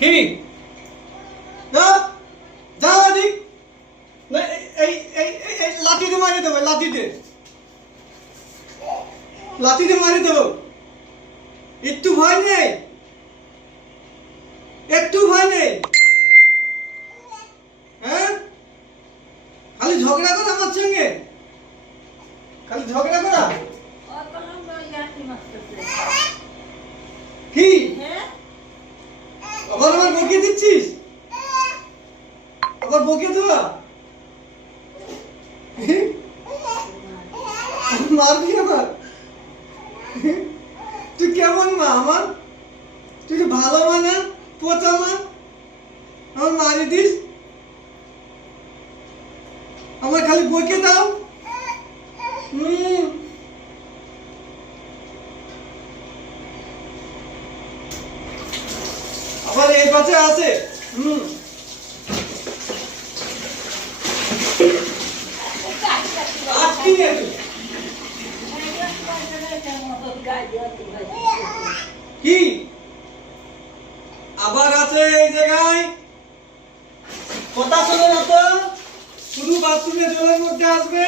কি না যাও এদিক না এই এই এই লাঠি দিয়ে মারি দেবো লাঠি দিয়ে মারি দেবো একটু ভয় নেই হ্যাঁ খালি ঝগড়া করা আমার সঙ্গে খালি ঝগড়া করা কি আবার বকে দিচ্ছিস আবার বকে দেওয়া মারবি আবার তুই কেমন মা আমার তুই তো ভালো মা না পচা মা আমার মারি দিস আমার খালি বকে দাও আবার এই পাশে আছে কি আবার আছে এই জায়গায় কথা শোনো না তো শুধু বাথরুমে জলের মধ্যে আসবে